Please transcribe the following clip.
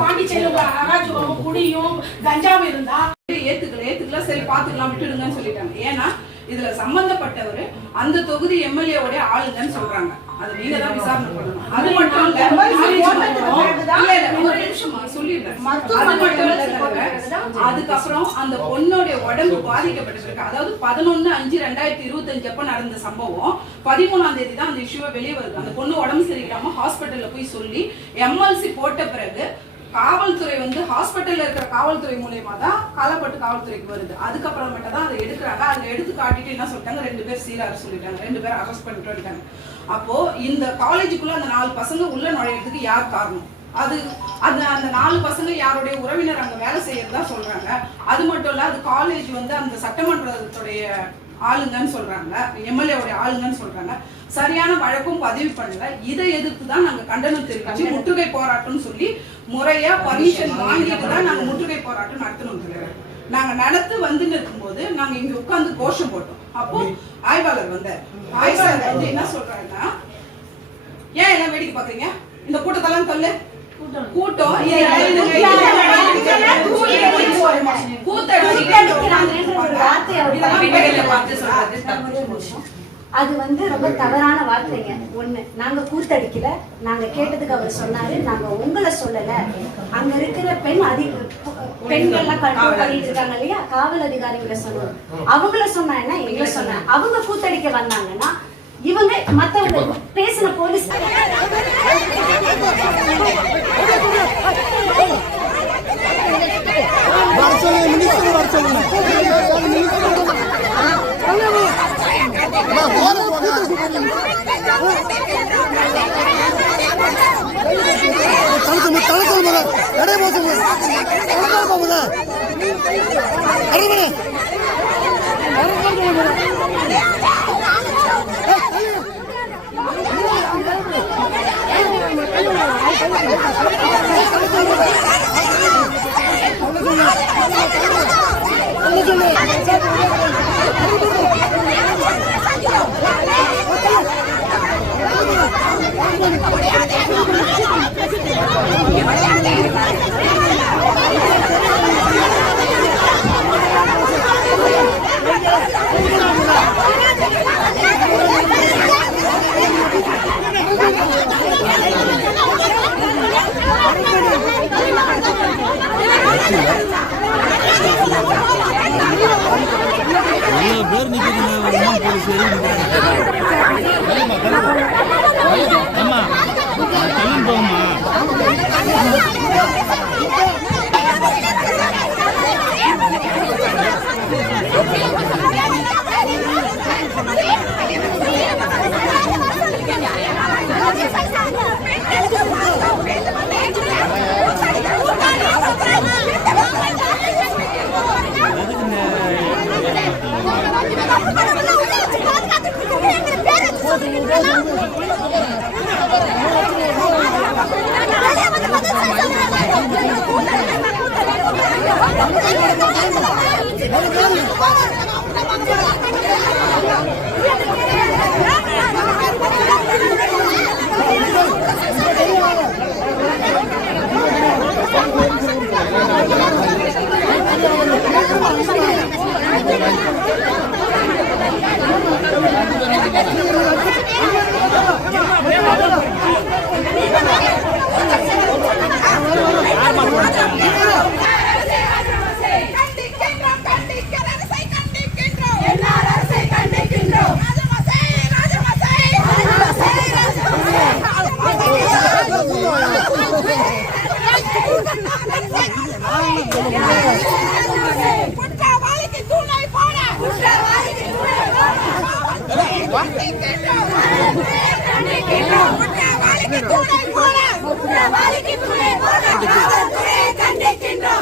பாண்டிச்சேரியில அராஜகம் குடியும் கஞ்சாவும் இருந்தா ஏத்துக்கல சரி பாத்துக்கலாம் விட்டுடுங்கன்னு சொல்லிட்டாங்க. ஏன்னா இதுல சம்பந்தப்பட்டவர் அந்த தொகுதி எம்எல்ஏ உடைய ஆளுங்கன்னு சொல்றாங்க. அது நீங்க தான் விசாரணை பண்ணணும். அது மட்டும் இல்ல, ஒரு நிமிஷமா சொல்லிடுறேன். அது மட்டும் இல்ல, அதுக்கப்புறம் அந்த பொண்ணோட உடம்பு பாதிக்கப்பட்டிருக்கு. அதாவது 11/5/2025 அப்ப நடந்த சம்பவம் 13ஆம் தேதி தான் அந்த இஷ்யூவை வெளியே வருது. அந்த பொண்ணு உடம்பு சரியில்லாம ஹாஸ்பிட்டல்ல போய் சொல்லி எம்எல்சி போட்ட பிறகு காவல்துறை ஹாஸ்பிட்டல்ல இருக்கிற காவல்துறை மூலமா தான் காலப்பட்டு காவல்துறைக்கு வருது. அதுக்கப்புறம் மட்டும் தான் அதை எடுக்கிறாங்க. அதை எடுத்து காட்டிட்டு என்ன சொல்லிட்டாங்க, 2 பேர் சீரார் சொல்லிட்டாங்க, 2 பேர் அரெஸ்ட் பண்ணிட்டு வந்துட்டாங்க. அப்போ இந்த காலேஜுக்குள்ள அந்த 4 பசங்க உள்ள நுழையிறதுக்கு யார் காரணம்? அது அந்த 4 பசங்க யாருடைய உறவினர் அங்க வேலை செய்யறதா சொல்றாங்க. அது மட்டும் இல்ல, அது காலேஜ் அந்த சட்டமன்றத்துடைய ஆளுங்கன்னு சொல்றாங்க, எம்எல்ஏவுடைய ஆளுங்கன்னு சொல்றாங்க. சரியான வழக்கும் பதிவு பண்ணல. இதை எதிர்த்து தான் நாங்க கண்டனம் தெரிவிச்சு முற்றுகை போராட்டம் சொல்லி முறையா பர்மிஷன் வாங்கிட்டு தான் நாங்க முற்றுகை போராட்டம் நடத்தணும். நாங்க நடத்து இருக்கும்போது நாங்க இங்க உட்கார்ந்து கோஷம் போட்டோம். அப்போ ஆய்வாளர் ஆய்வாளர் என்ன சொல்றாருன்னா, ஏன் எல்லாம் வேடிக்கை பாக்குறீங்க, இந்த கூட்டத்தெல்லாம் சொல்லு கூட்டம் அது ரொம்ப தவறான வார்த்தைங்க. ஒண்ணு, நாங்க கூத்தடிக்கல, நாங்க கேட்டதுக்கு அவர் சொன்னாரு, நாங்க உங்களை சொல்லல. அங்க இருக்கிற பெண்கள்லாம் கண்ட்ரோல் பண்ணிட்டு இருக்காங்க இல்லையா, காவல் அதிகாரிகளை சொன்னோம். அவங்கள சொன்னா என்ன, எங்களை சொன்ன அவங்க கூத்தடிக்க வந்தாங்கன்னா இவங்க மத்தவங்க பேசின போலீஸ் கண்டிக்கின்றோம்.